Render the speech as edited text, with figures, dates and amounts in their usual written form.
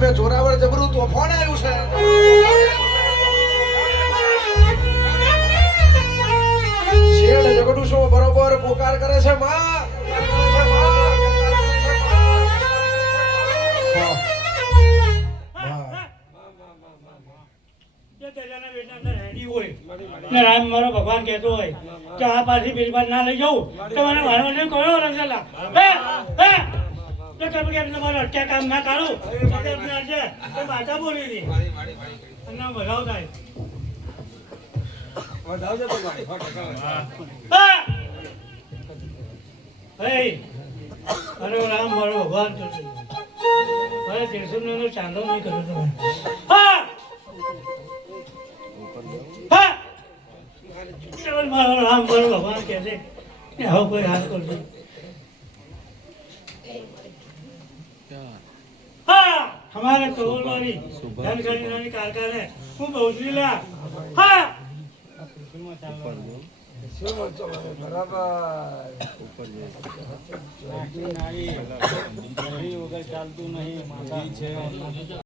મેં જોરાવર જબરું તોફાન આવ્યું છે. શેઠ જગડું શું બરોબર પોકાર કરે છે માં. મારો ભગવાન કહેતો હોય કે આ પાછી બિલબાન ના લઈ જવું તો મને મારવા નહીં કયો રંગેલા તમારો અટક્યા કામ ના કાઢું તો બાટા બોલી હતી વધાવ થાય અરે રામ મારો ભગવાન મારે તીરસુ ચાંદો નહીં કર્યો તમે મારો રામ મારો ભગવાન કહે છે કે હવે કોઈ હાથ કરજો हमारे करोल वाली धन खरीदारी कारखाना है હું બહુ જ લા હા બરાબર ઉપર ચાલતું નહીં માતા છે